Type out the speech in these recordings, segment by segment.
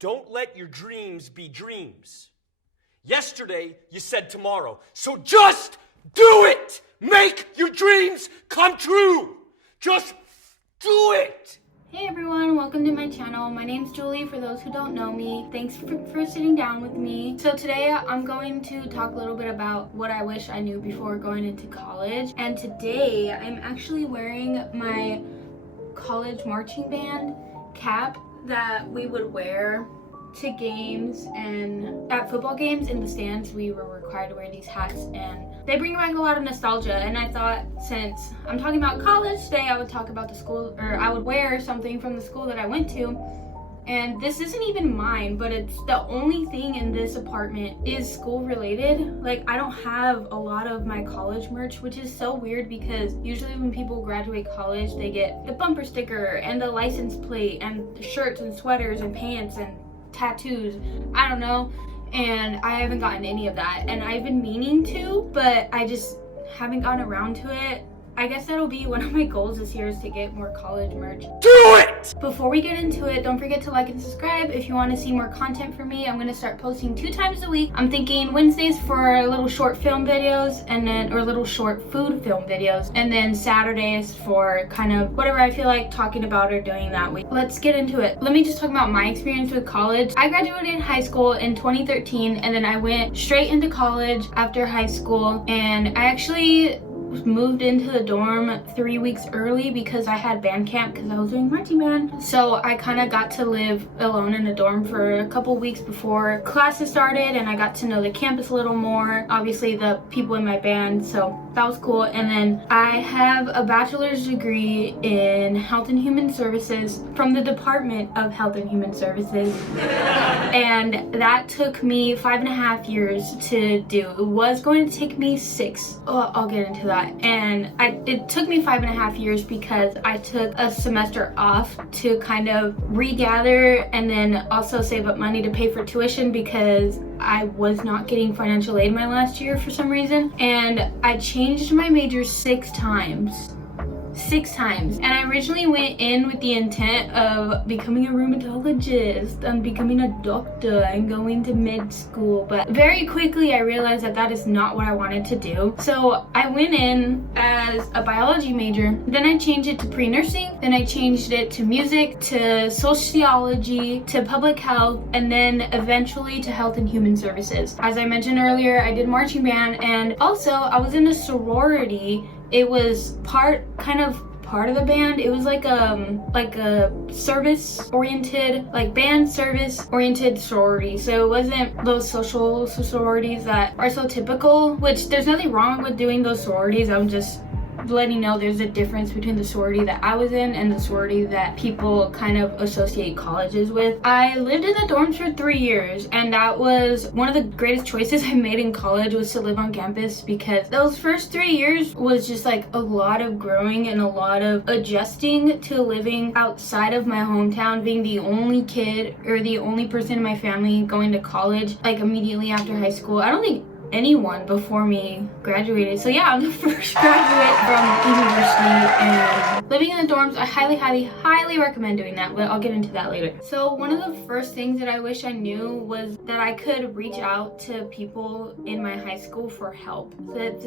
Don't let your dreams be dreams. Yesterday, you said tomorrow. So just do it! Make your dreams come true! Just do it! Hey everyone, welcome to my channel. My name's Julie, for those who don't know me. Thanks for sitting down with me. So today I'm going to talk a little bit about what I wish I knew before going into college. And today I'm actually wearing my college marching band cap that we would wear to games, and at football games in the stands we were required to wear these hats, and they bring back a lot of nostalgia. And I thought, since I'm talking about college today, I would talk about the school, or I would wear something from the school that I went to. And this isn't even mine, but it's the only thing in this apartment is school related. Like, I don't have a lot of my college merch, which is so weird because usually when people graduate college, they get the bumper sticker and the license plate and shirts and sweaters and pants and tattoos, I don't know, and I haven't gotten any of that, and I've been meaning to, but I just haven't gotten around to it. I guess that'll be one of my goals this year, is to get more college merch. Do it! Before we get into it, don't forget to like and subscribe if you want to see more content from me. I'm going to start posting 2 times a week. I'm thinking Wednesdays for little short film videos, and then, or little short food film videos, and then Saturdays for kind of whatever I feel like talking about or doing that week. Let's get into it. Let me just talk about my experience with college. I graduated high school in 2013, and then I went straight into college after high school, and I actually moved into the dorm 3 weeks early because I had band camp because I was doing marching band. So I kind of got to live alone in the dorm for a couple weeks before classes started, and I got to know the campus a little more, obviously the people in my band, so that was cool. And then I have a bachelor's degree in health and human services from the Department of Health and Human Services, and that took me 5.5 years to do. It was going to take me 6. I'll get into that. And it took me 5.5 years because I took a semester off to kind of regather and then also save up money to pay for tuition because I was not getting financial aid my last year for some reason. And I changed my major 6 times. 6 times. And I originally went in with the intent of becoming a rheumatologist and becoming a doctor and going to med school, but very quickly I realized that that is not what I wanted to do. So I went in as a biology major, then I changed it to pre-nursing, then I changed it to music, to sociology, to public health, and then eventually to health and human services. As I mentioned earlier, I did marching band, and also I was in a sorority. It was part of the band. It was like a service oriented, like band service oriented sorority. So it wasn't those social sororities that are so typical, which there's nothing wrong with doing those sororities. I'm just letting you know there's a difference between the sorority that I was in and the sorority that people kind of associate colleges with. I lived in the dorms for 3 years, and that was one of the greatest choices I made in college, was to live on campus, because those first 3 years was just like a lot of growing and a lot of adjusting to living outside of my hometown, being the only kid or the only person in my family going to college like immediately after high school. I don't think anyone before me graduated. So yeah, I'm the first graduate from university, and living in the dorms, I highly recommend doing that, but I'll get into that later. So one of the first things that I wish I knew was that I could reach out to people in my high school for help.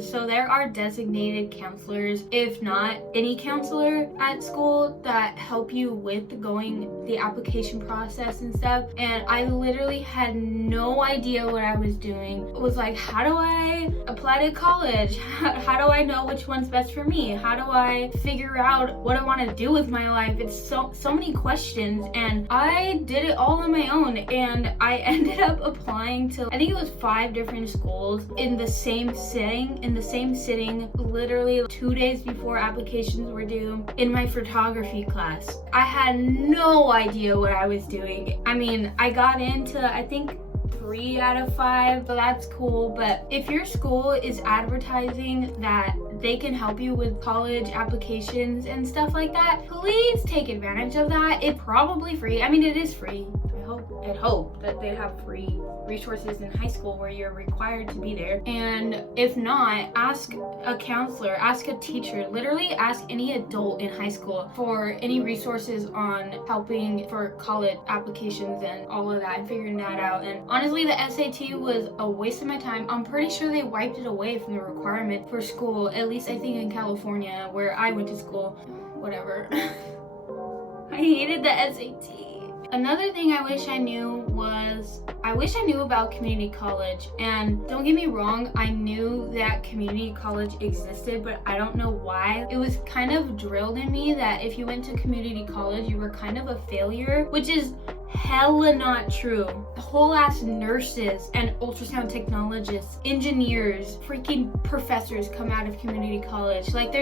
So there are designated counselors, if not any counselor at school, that help you with going the application process and stuff. And I literally had no idea what I was doing. It was like, how do I apply to college? How do I know which one's best for me? How do I figure out what I want to do with my life? It's so many questions, and I did it all on my own, and I ended up applying to, I think it was 5 different schools in the same sitting, literally 2 days before applications were due, in my photography class. I had no idea what I was doing. I mean, I got into, I think, 3 out of 5, so that's cool. But if your school is advertising that they can help you with college applications and stuff like that, please take advantage of that. It's probably free. I mean, it is free. I hope I'd hope that they'd have free resources in high school where you're required to be there. And if not, ask a counselor, ask a teacher, literally ask any adult in high school for any resources on helping for college applications and all of that and figuring that out. And honestly, the SAT was a waste of my time. I'm pretty sure they wiped it away from the requirement for school, at least I think in California where I went to school. Whatever. I hated the SAT. Another thing I wish I knew about community college. And don't get me wrong, I knew that community college existed, but I don't know why. It was kind of drilled in me that if you went to community college, you were kind of a failure, which is hella not true. Whole ass nurses and ultrasound technologists, engineers, freaking professors come out of community college. Like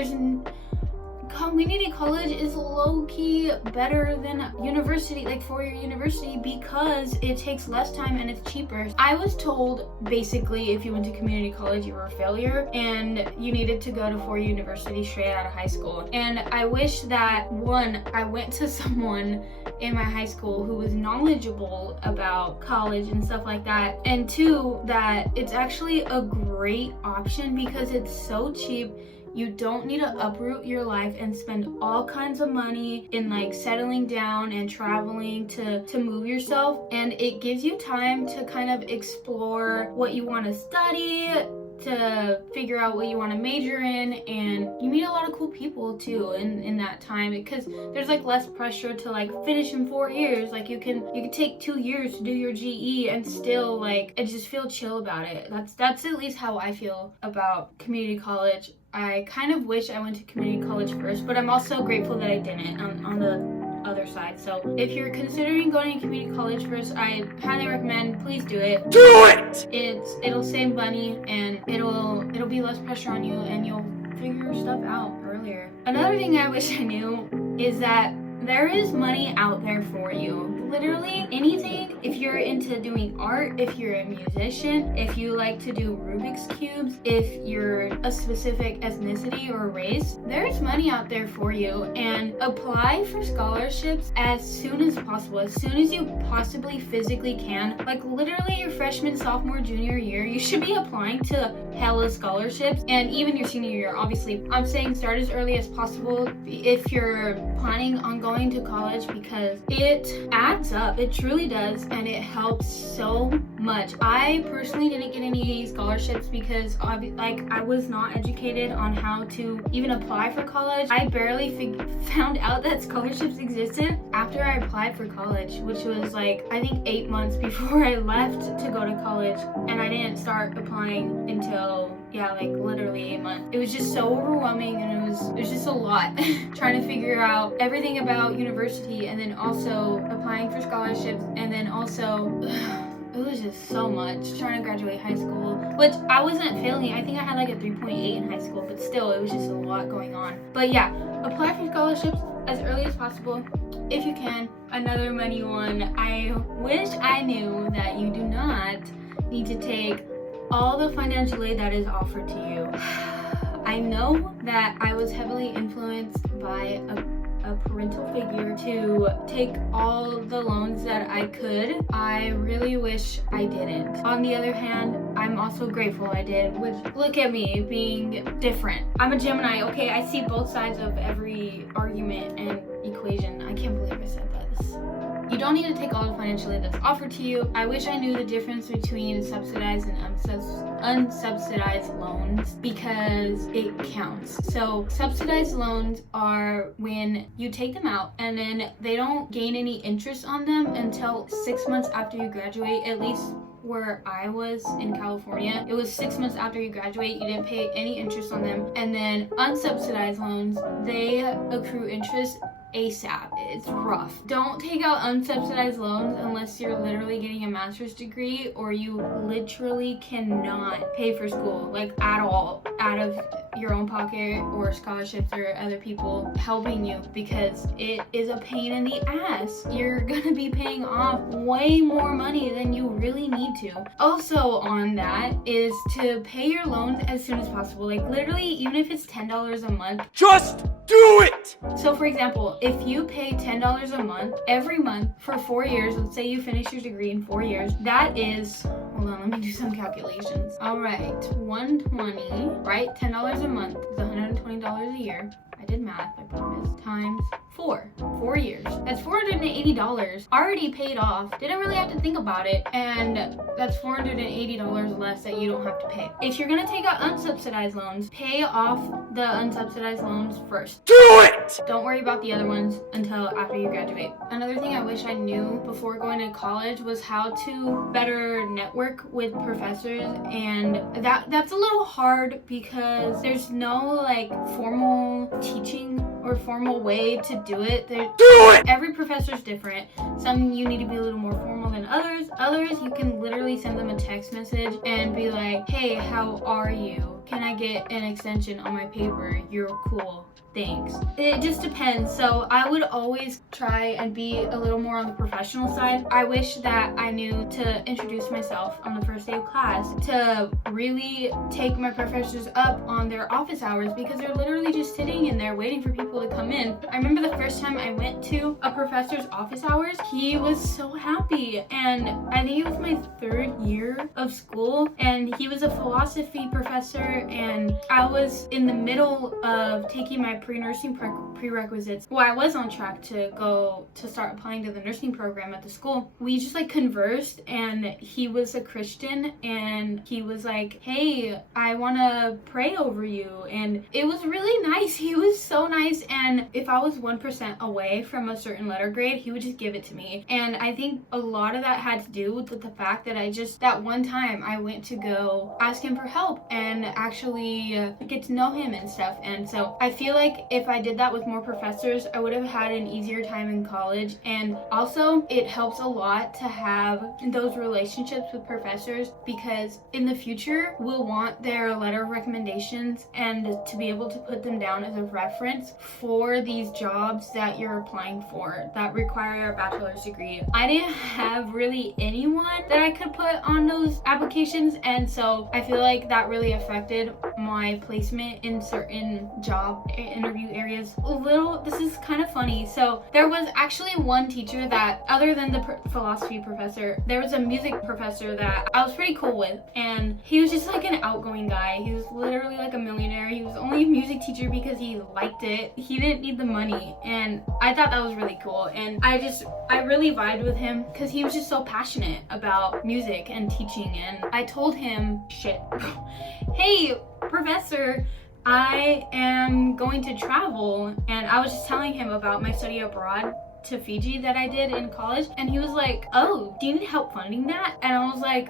community college is low-key better than university, like four-year university, because it takes less time and it's cheaper. I was told basically if you went to community college you were a failure and you needed to go to four-year university straight out of high school. And I wish that, one, I went to someone in my high school who was knowledgeable about college and stuff like that, and two, that it's actually a great option because it's so cheap. You don't need to uproot your life and spend all kinds of money in like settling down and traveling to move yourself. And it gives you time to kind of explore what you want to study, to figure out what you want to major in, and you meet a lot of cool people too in that time, because there's like less pressure to like finish in 4 years. Like you can take 2 years to do your GE and still like and just feel chill about it. That's at least how I feel about community college. I kind of wish I went to community college first, but I'm also grateful that I didn't on the other side. So if you're considering going to community college first, I highly recommend, please do it. Do it! It'll save money and it'll be less pressure on you and you'll figure your stuff out earlier. Another thing I wish I knew is that there is money out there for you. Literally anything. If you're into doing art, if you're a musician, if you like to do Rubik's Cubes, if you're a specific ethnicity or race, there's money out there for you. And apply for scholarships as soon as possible, as soon as you possibly physically can. Like literally your freshman, sophomore, junior year, you should be applying to hella scholarships, and even your senior year. Obviously, I'm saying start as early as possible if you're planning on going to college, because it adds up. It truly does, and it helps so much. I personally didn't get any scholarships because I was not educated on how to even apply for college. I barely found out that scholarships existed after I applied for college, which was like I think 8 months before I left to go to college, and I didn't start applying until like literally 8 months. It was just so overwhelming, and it was just a lot trying to figure out everything about university, and then also applying for scholarships, and then also it was just so much trying to graduate high school, which I wasn't failing. I think I had like a 3.8 in high school, but still it was just a lot going on. But yeah, apply for scholarships as early as possible if you can. Another money one, I wish I knew that you do not need to take all the financial aid that is offered to you. I know that I was heavily influenced by a parental figure to take all the loans that I could. I really wish I didn't. On the other hand, I'm also grateful I did, which, look at me being different. I'm a Gemini, okay? I see both sides of every argument and equation. I can't believe I said this. You don't need to take all the financial aid that's offered to you. I wish I knew the difference between subsidized and unsubsidized loans, because it counts. So subsidized loans are when you take them out and then they don't gain any interest on them until 6 months after you graduate, at least where I was in California. It was 6 months after you graduate, you didn't pay any interest on them. And then unsubsidized loans, they accrue interest ASAP. It's rough. Don't take out unsubsidized loans unless you're literally getting a master's degree or you literally cannot pay for school, like at all, out of your own pocket or scholarships or other people helping you, because it is a pain in the ass. You're gonna be paying off way more money than you really need to. Also on that is to pay your loans as soon as possible. Like literally, even if it's $10 a month, just do it! So for example, if you pay $10 a month every month for 4 years, let's say you finish your degree in 4 years, that is, hold on, let me do some calculations. All right, 120, right? $10 a month is $120 a year. I did math, I promise. Times 4 years. That's $480 already paid off. Didn't really have to think about it. And that's $480 less that you don't have to pay. If you're gonna take out unsubsidized loans, pay off the unsubsidized loans first. Do it! Don't worry about the other ones until after you graduate. Another thing I wish I knew before going to college was how to better network with professors, and that's a little hard because there's no like formal teaching or formal way to do it. Every professor's different. Some you need to be a little more formal than others. Others you can literally send them a text message and be like, hey, how are you? Can I get an extension on my paper? You're cool. Thanks. It just depends. So I would always try and be a little more on the professional side. I wish that I knew to introduce myself on the first day of class, to really take my professors up on their office hours, because they're literally just sitting in there waiting for people to come in. I remember the first time I went to a professor's office hours, he was so happy, and I think it was my 3rd year of school, and he was a philosophy professor, and I was in the middle of taking my pre-nursing prerequisites. Well, I was on track to start applying to the nursing program at the school. We just like conversed, and he was a Christian, and he was like, hey, I want to pray over you, and it was really nice. He was so nice, and if I was 1% away from a certain letter grade, he would just give it to me. And I think a lot of that had to do with the fact that that one time I went to go ask him for help and actually get to know him and stuff. And so I feel like if I did that with more professors, I would have had an easier time in college. And also it helps a lot to have those relationships with professors, because in the future we'll want their letter of recommendations and to be able to put them down as a reference for these jobs that you're applying for that require a bachelor's degree. I didn't have really anyone that I could put on those applications, and so I feel like that really affected my placement in certain job interview areas. This is kind of funny. So there was actually one teacher that, other than the philosophy professor, there was a music professor that I was pretty cool with, and he was just like an outgoing guy. He was literally like a millionaire. He was only a music teacher because he liked it. He didn't need the money, and I thought that was really cool. And I really vibed with him because he was just so passionate about music and teaching. And I told him, hey, professor, I am going to travel, and I was just telling him about my study abroad to Fiji that I did in college, and he was like, oh, do you need help funding that? And I was like,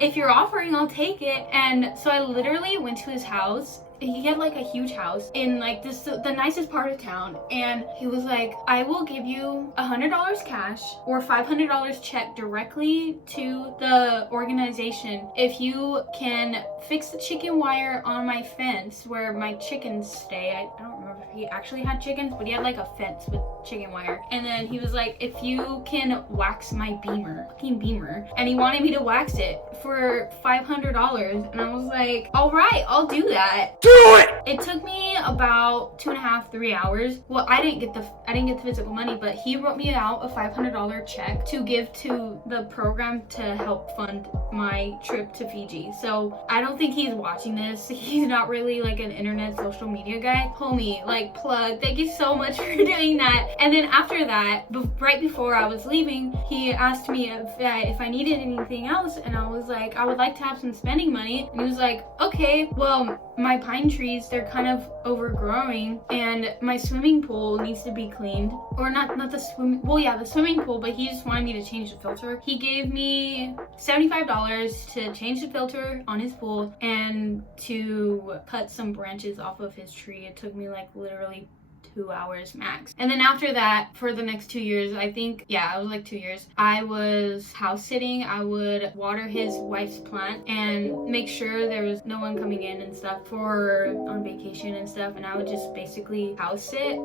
if you're offering, I'll take it. And so I literally went to his house. He had like a huge house in like the nicest part of town, and he was like, I will give you $100 cash or $500 check directly to the organization if you can fix the chicken wire on my fence where my chickens stay. I don't remember if he actually had chickens, but he had like a fence with chicken wire. And then he was like, if you can wax my fucking beamer, and he wanted me to wax it for $500. And I was like, all right, I'll do that. Do it! It took me about 2.5, 3 hours. Well, I didn't get the physical money, but he wrote me out a $500 check to give to the program to help fund my trip to Fiji. So I don't think he's watching this. He's not really like an internet social media guy. Homie, like plug. Thank you so much for doing that. And then after that, right before I was leaving, he asked me if I needed anything else, and I was like, I would like to have some spending money. And he was like, okay, well, my pine trees, they're kind of overgrowing, and my swimming pool needs to be cleaned. Or not the swimming pool, but he just wanted me to change the filter. He gave me $75 to change the filter on his pool and to cut some branches off of his tree. It took me like literally 2 hours max. And then after that, for the next 2 years, I think, yeah, it was like 2 years, I was house sitting. I would water his wife's plant and make sure there was no one coming in and stuff for on vacation and stuff. And I would just basically house sit.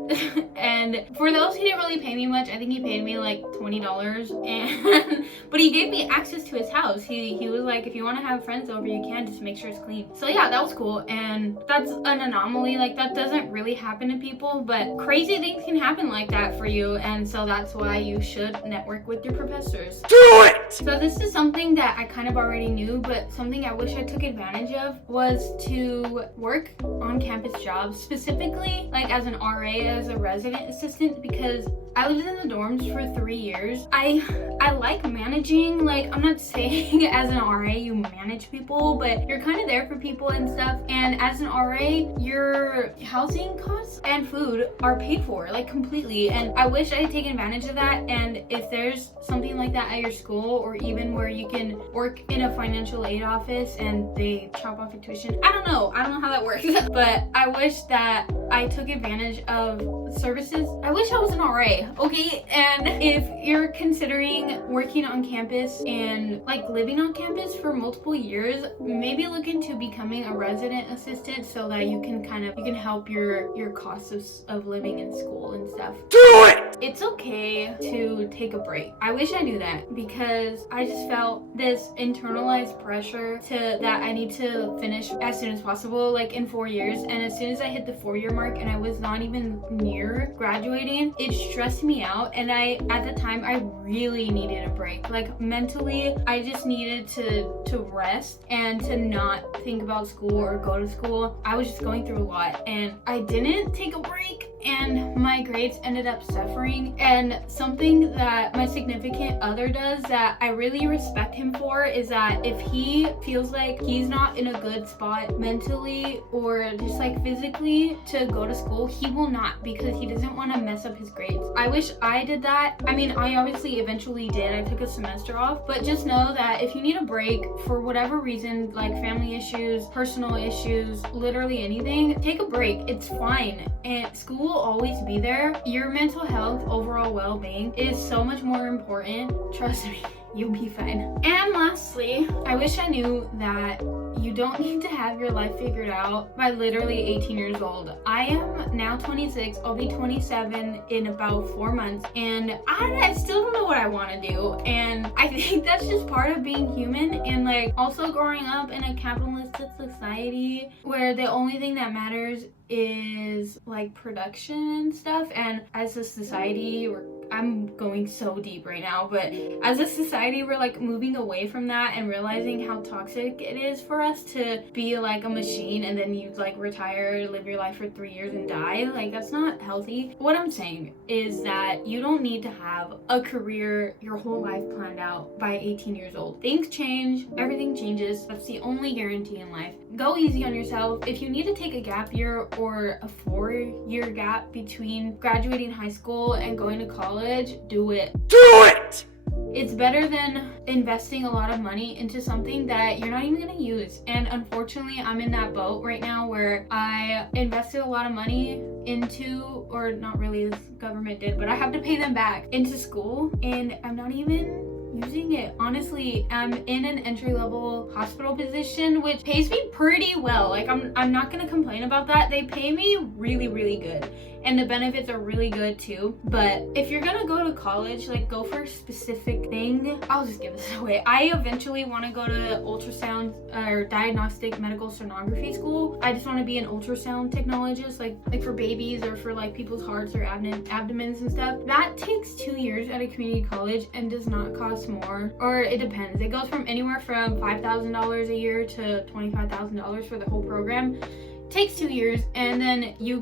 And for those, he didn't really pay me much. I think he paid me like $20, and but he gave me access to his house. He was like, if you want to have friends over, you can, just make sure it's clean. So yeah, that was cool. And that's an anomaly. Like, that doesn't really happen to people, but crazy things can happen like that for you. And so that's why you should network with your professors. Do it! So this is something that I kind of already knew, but something I wish I took advantage of was to work on campus jobs, specifically like as an RA, as a resident assistant, because I lived in the dorms for 3 years. I like managing. Like, I'm not saying as an RA you manage people, but you're kind of there for people and stuff. And as an RA, your housing costs and food are paid for, like, completely. And I wish I had taken advantage of that. And if there's something like that at your school, or even where you can work in a financial aid office and they chop off your tuition, I don't know how that works. But I wish that I took advantage of services. I wish I was an RA, okay? And if you're considering working on campus and like living on campus for multiple years, maybe look into becoming a resident assistant so that you can help your costs of living in school and stuff. Do it! It's okay to take a break. I wish I knew that, because I just felt this internalized pressure that I need to finish as soon as possible, like in 4 years. And as soon as I hit the 4-year mark and I was not even near graduating, it stressed me out. And at the time, I really needed a break. Like, mentally, I just needed to rest and to not think about school or go to school. I was just going through a lot, and I didn't take a break, and my grades ended up suffering. And something that my significant other does that I really respect him for is that if he feels like he's not in a good spot mentally or just like physically to go to school, he will not, because he doesn't want to mess up his grades. I wish I did that. I mean, I obviously eventually did. I took a semester off, but just know that if you need a break for whatever reason, like family issues, personal issues, literally anything, take a break. It's fine. And school will always be there. Your mental health, overall well-being is so much more important. Trust me, you'll be fine. And lastly, I wish I knew that you don't need to have your life figured out by literally 18 years old. I am now 26. I'll be 27 in about 4 months, and I still don't know what I want to do. And I think that's just part of being human, and like also growing up in a capitalistic society where the only thing that matters is like production and stuff. And as a society, I'm going so deep right now, but as a society, we're like moving away from that and realizing how toxic it is for us to be like a machine and then you like retire, live your life for 3 years and die. Like, that's not healthy. What I'm saying is that you don't need to have a career your whole life planned out by 18 years old. Things change, everything changes. That's the only guarantee in life. Go easy on yourself. If you need to take a gap year or a 4-year gap between graduating high school and going to college, do it. Do it! It's better than investing a lot of money into something that you're not even gonna use. And unfortunately, I'm in that boat right now where I invested a lot of money into, or not really, this government did, but I have to pay them back into school, and I'm not even using it. Honestly, I'm in an entry-level hospital position, which pays me pretty well. Like, I'm not gonna complain about that. They pay me really, really good. And the benefits are really good too. But if you're gonna go to college, like, go for a specific thing. I'll just give this away. I eventually want to go to ultrasound or diagnostic medical sonography school. I just want to be an ultrasound technologist, like for babies or for like people's hearts or abdomens and stuff. That takes 2 years at a community college and does not cost more, or it depends. It goes from anywhere from $5,000 a year to $25,000 for the whole program. Takes 2 years, and then you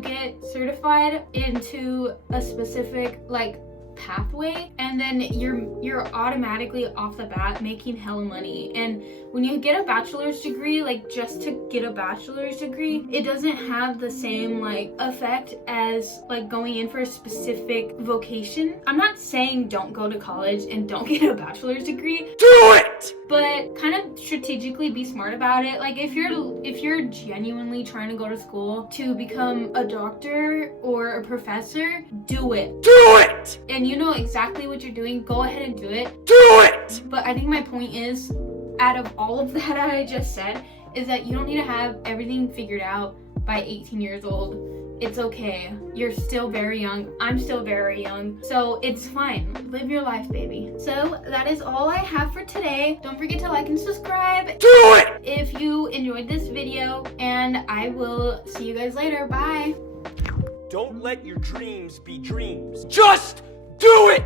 get certified into a specific like pathway, and then you're automatically off the bat making hella money. And when you get a bachelor's degree, like, just to get a bachelor's degree, it doesn't have the same like effect as like going in for a specific vocation. I'm not saying don't go to college and don't get a bachelor's degree. Do it! it! But kind of strategically be smart about it. Like if you're genuinely trying to go to school to become a doctor or a professor, do it. Do it! And you know exactly what you're doing, go ahead and do it. Do it! But I think my point is, out of all of that I just said, is that you don't need to have everything figured out by 18 years old. It's okay. You're still very young. I'm still very young. So it's fine. Live your life, baby. So that is all I have for today. Don't forget to like and subscribe. Do it! If you enjoyed this video, and I will see you guys later. Bye. Don't let your dreams be dreams. Just do it!